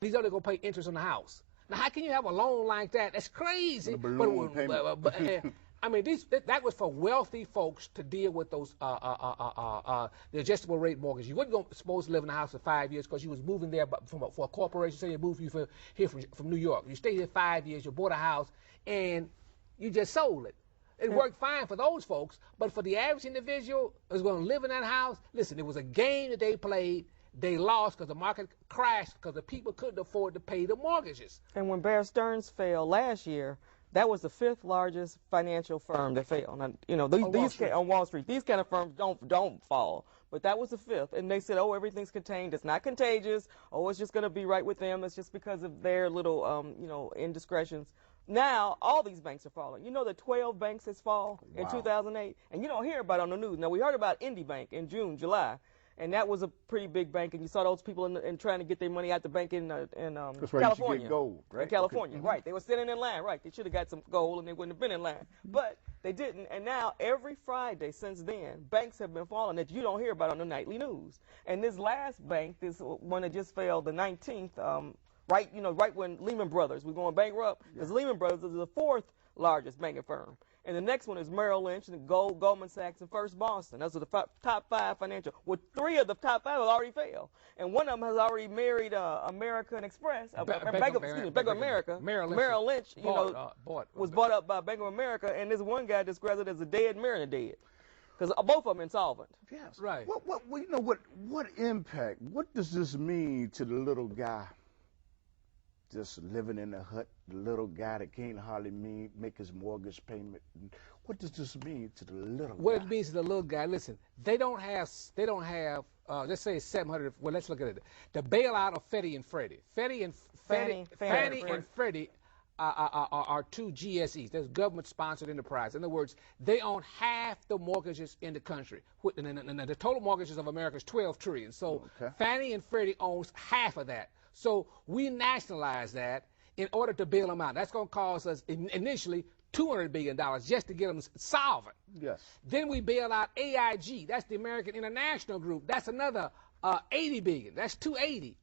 He's only going to pay interest on the house. Now, how can you have a loan like that? That's crazy. I mean, that was for wealthy folks to deal with those the adjustable rate mortgage. You wasn't supposed to live in the house for 5 years because you was moving there for a corporation. Say you moved here from New York. You stayed here 5 years. You bought a house and you just sold it. It worked fine for those folks, but for the average individual who's going to live in that house, listen, it was a game that they played. They lost because the market crashed because the people couldn't afford to pay the mortgages. And when Bear Stearns fell last year, that was the 5th largest financial firm that fell. Now, you know, on Wall Street, these kind of firms don't fall, but that was the 5th. And they said, oh, everything's contained. It's not contagious. Oh, it's just going to be right with them. It's just because of their little, you know, indiscretions. Now, all these banks are falling. You know that 12 banks has fallen in 2008, and you don't hear about it on the news. Now, we heard about Indy Bank in June, July, and that was a pretty big bank, and you saw those people in trying to get their money out the bank in California. Get gold, right? In California, right. They were sitting in line, right. They should have got some gold, and they wouldn't have been in line. But they didn't, and now every Friday since then, banks have been falling that you don't hear about on the nightly news. And this last bank, this one that just fell, the 19th, right when Lehman Brothers was going bankrupt, because Lehman Brothers is the 4th largest banking firm. And the next one is Merrill Lynch, and Goldman Sachs, and First Boston. Those are the top 5 financial. Well, 3 of the top 5 have already failed. And one of them has already married American Express, Bank of America. Merrill Lynch, was bought up by Bank of America, and this one guy describes it as a dead marrying dead. Because both of them insolvent. Yes. Right. What impact, what does this mean to the little guy just living in a hut, the little guy that can't hardly make his mortgage payment? What does this mean to the little guy? What it means to the little guy, listen, they don't have, let's say 700, well, let's look at it. The bailout of Fannie and Freddie. Fannie and Freddie are 2 GSEs. There's government-sponsored enterprise. In other words, they own half the mortgages in the country. And the total mortgages of America is $12 trillion. So Fannie and Freddie owns half of that. So we nationalize that in order to bail them out. That's going to cost us initially $200 billion just to get them solvent. Yes. Then we bail out AIG. That's the American International Group. That's another $80 billion. That's $280.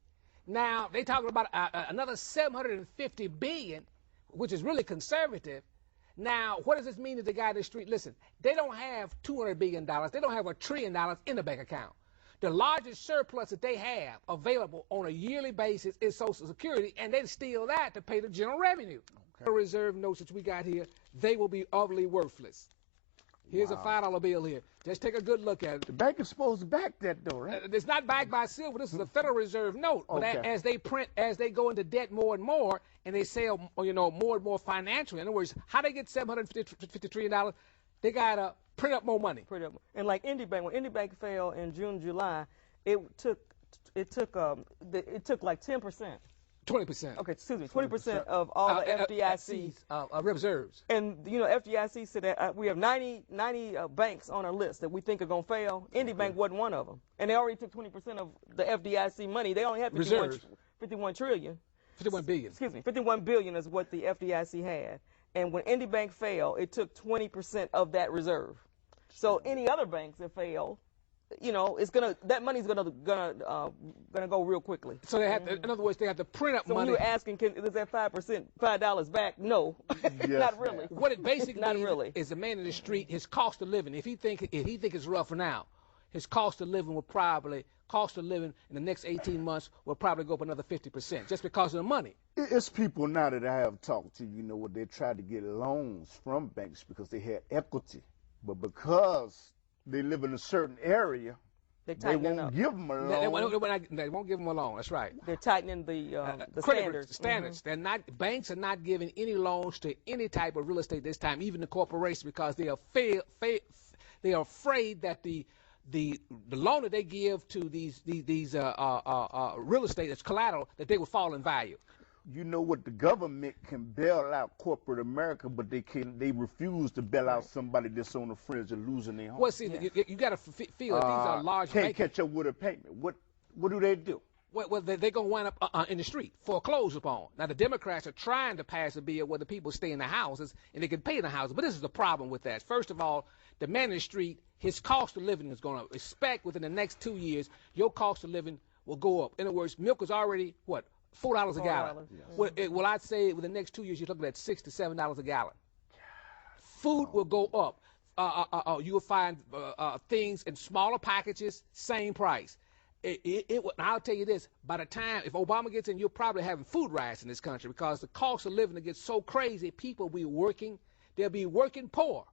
Now they're talking about another $750 billion, which is really conservative. Now, what does this mean to the guy in the street? Listen, they don't have $200 billion. They don't have $1 trillion in the bank account. The largest surplus that they have available on a yearly basis is Social Security, and they steal that to pay the general revenue. The reserve notes that we got here, they will be utterly worthless. Here's a $5 bill here. Just take a good look at it. The bank is supposed to back that, though, right? It's not backed by silver. This is a Federal Reserve note. But as they go into debt more and more, and they sell, more and more financially. In other words, how they get $750 trillion? They gotta print up more money. And like Indy Bank, when Indy Bank fell in June, July, it took like 10%. 20%. Okay, excuse me, 20% of all the FDIC's reserves. And FDIC said that we have 90 banks on our list that we think are going to fail. Indy Bank wasn't one of them, and they already took 20% of the FDIC money. They only had 51 trillion. 51 billion. Excuse me, 51 billion is what the FDIC had. And when Indy Bank failed, it took 20% of that reserve. So any other banks that fail, that money's gonna go real quickly. So they have to, in other words, they have to print up money. So when you're asking, is that $5 back? No, not really. What it basically means is the man in the street, his cost of living. If he think it's rough now, his cost of living in the next 18 months will probably go up another 50% just because of the money. It's people now that I have talked to, what they tried to get loans from banks because they had equity, but because they live in a certain area, they won't give them a loan. They won't give them a loan. That's right. They're tightening the standards. Banks are not giving any loans to any type of real estate this time, even the corporations, because they are afraid that the loan that they give to these real estate as collateral, that they will fall in value. The government can bail out corporate America, but they refuse to bail out somebody that's on the fringe of losing their home. Well, see, you got to feel that these are large can't catch up with a payment. What do they do? Well, they're going to wind up in the street, foreclosed upon. Now, the Democrats are trying to pass a bill where the people stay in the houses and they can pay in the houses. But this is the problem with that. First of all, the man in the street, his cost of living is going to expect within the next 2 years, your cost of living will go up. In other words, milk is already, $4 a gallon. $4. Well, I'd say within the next 2 years, you're looking at $6 to $7 a gallon. Food will go up. You will find things in smaller packages, same price. I'll tell you this, by the time, if Obama gets in, you'll probably have food riots in this country because the cost of living will get so crazy, people will be working, they'll be working poor.